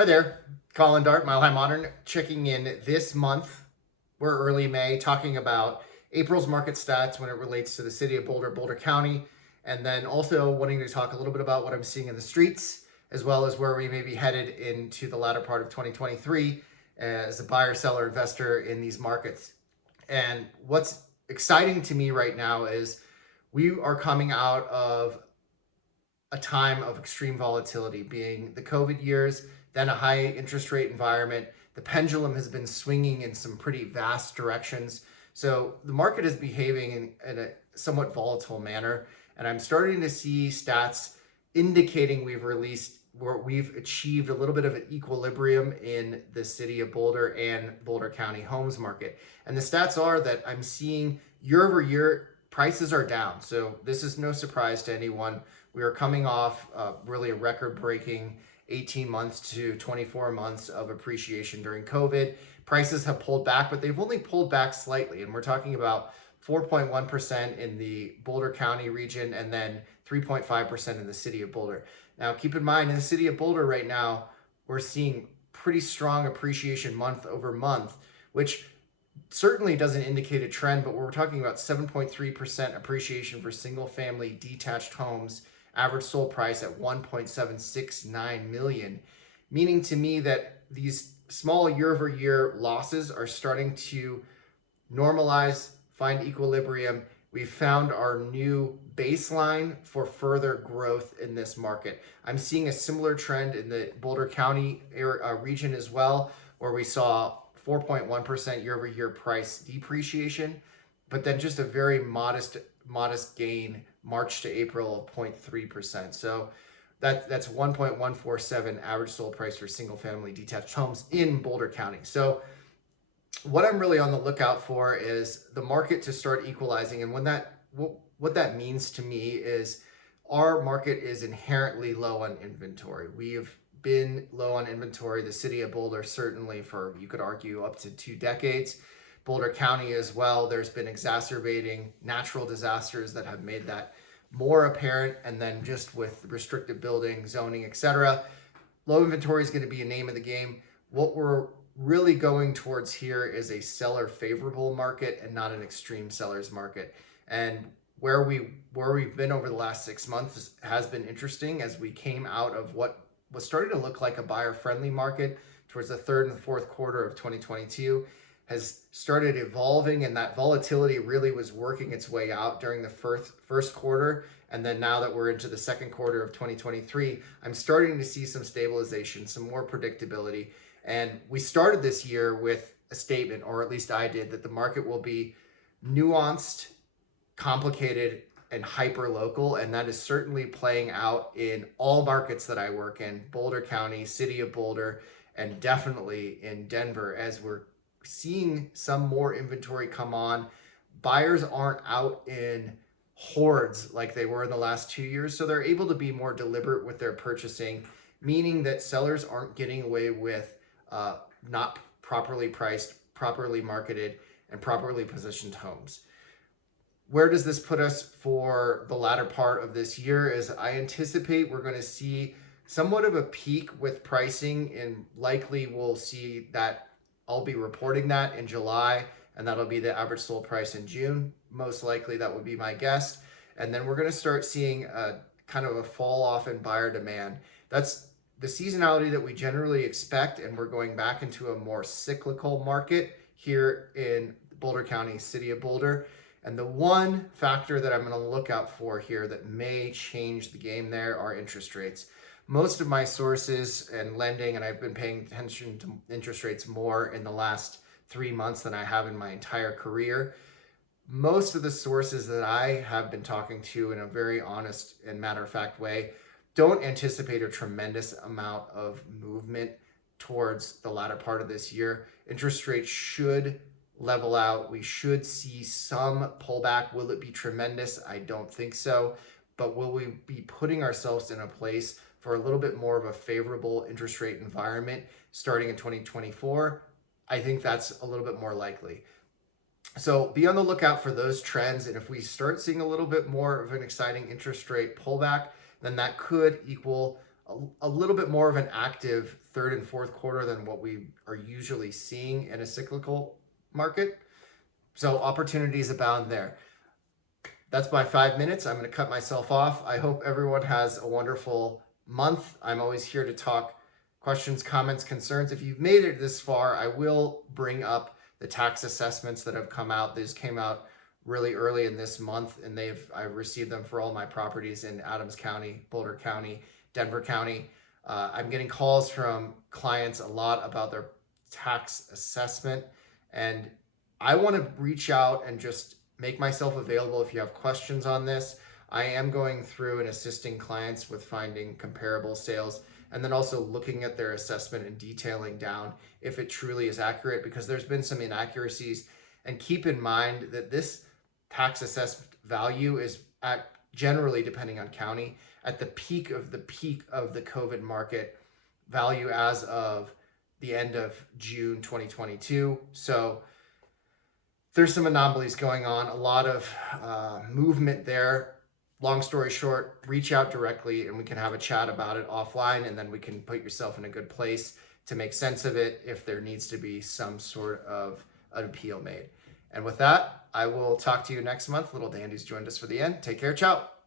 Hi there, Colin Dart, Mile High Modern, checking in this month. We're early May, talking about April's market stats when it relates to the city of Boulder, Boulder County, and then also wanting to talk a little bit about what I'm seeing in the streets, as well as where we may be headed into the latter part of 2023 as a buyer, seller, investor in these markets. And what's exciting to me right now is we are coming out of a time of extreme volatility, being the COVID years, then a high interest rate environment. The pendulum has been swinging in some pretty vast directions. So the market is behaving in a somewhat volatile manner. And I'm starting to see stats indicating we've achieved a little bit of an equilibrium in the city of Boulder and Boulder County homes market. And the stats are that I'm seeing year over year prices are down. So this is no surprise to anyone. We are coming off really a record-breaking 18 months to 24 months of appreciation during COVID. Prices have pulled back, but they've only pulled back slightly. And we're talking about 4.1% in the Boulder County region and then 3.5% in the city of Boulder. Now, keep in mind, in the city of Boulder right now, we're seeing pretty strong appreciation month over month, which certainly doesn't indicate a trend, but we're talking about 7.3% appreciation for single family detached homes, average sold price at 1.769 million, meaning to me that these small year over year losses are starting to normalize, find equilibrium. We've found our new baseline for further growth in this market. I'm seeing a similar trend in the Boulder County region as well, where we saw 4.1% year over year price depreciation, but then just a very modest gain March to April of 0.3%. So that's 1.147 average sold price for single family detached homes in Boulder County. So what I'm really on the lookout for is the market to start equalizing. And what that means to me is our market is inherently low on inventory. We've been low on inventory, the city of Boulder certainly for, you could argue, up to 2 decades. Boulder County as well, there's been exacerbating natural disasters that have made that more apparent. And then just with restricted building, zoning, etc., low inventory is going to be a name of the game. What we're really going towards here is a seller favorable market and not an extreme seller's market. And where we've been over the last 6 months has been interesting as we came out of what was starting to look like a buyer friendly market towards the third and the fourth quarter of 2022 has started evolving, and that volatility really was working its way out during the first quarter. And then now that we're into the second quarter of 2023, I'm starting to see some stabilization, some more predictability. And we started this year with a statement, or at least I did, that the market will be nuanced, complicated, and hyper local. And that is certainly playing out in all markets that I work in, Boulder County, city of Boulder, and definitely in Denver, as we're seeing some more inventory come on. Buyers aren't out in hordes like they were in the last 2 years, so they're able to be more deliberate with their purchasing, meaning that sellers aren't getting away with not properly priced, properly marketed, and properly positioned homes. Where does this put us for the latter part of this year? Is I anticipate we're going to see somewhat of a peak with pricing, and likely we'll see that I'll be reporting that in July, and that'll be the average sold price in June. Most likely that would be my guess. And then we're going to start seeing a kind of a fall off in buyer demand. That's the seasonality that we generally expect, and we're going back into a more cyclical market here in Boulder County, city of Boulder. And the one factor that I'm going to look out for here that may change the game there are interest rates. Most of my sources and lending, and I've been paying attention to interest rates more in the last 3 months than I have in my entire career. Most of the sources that I have been talking to in a very honest and matter-of-fact way don't anticipate a tremendous amount of movement towards the latter part of this year. Interest rates should level out. We should see some pullback. Will it be tremendous? I don't think so. But will we be putting ourselves in a place for a little bit more of a favorable interest rate environment starting in 2024? I think that's a little bit more likely. So be on the lookout for those trends. And if we start seeing a little bit more of an exciting interest rate pullback, then that could equal a little bit more of an active third and fourth quarter than what we are usually seeing in a cyclical market. So opportunities abound there. That's my 5 minutes. I'm going to cut myself off. I hope everyone has a wonderful month. I'm always here to talk questions, comments, concerns. If you've made it this far, I will bring up the tax assessments that have come out. These came out really early in this month, and I've received them for all my properties in Adams County, Boulder County, Denver County. I'm getting calls from clients a lot about their tax assessment, and I want to reach out and just make myself available if you have questions on this. I am going through and assisting clients with finding comparable sales, and then also looking at their assessment and detailing down if it truly is accurate, because there's been some inaccuracies. And keep in mind that this tax assessed value is at, generally depending on county, at the peak of the COVID market value as of the end of June 2022. So there's some anomalies going on, a lot of movement there. Long story short, reach out directly and we can have a chat about it offline, and then we can put yourself in a good place to make sense of it if there needs to be some sort of an appeal made. And with that, I will talk to you next month. Little Dandy's joined us for the end. Take care. Ciao.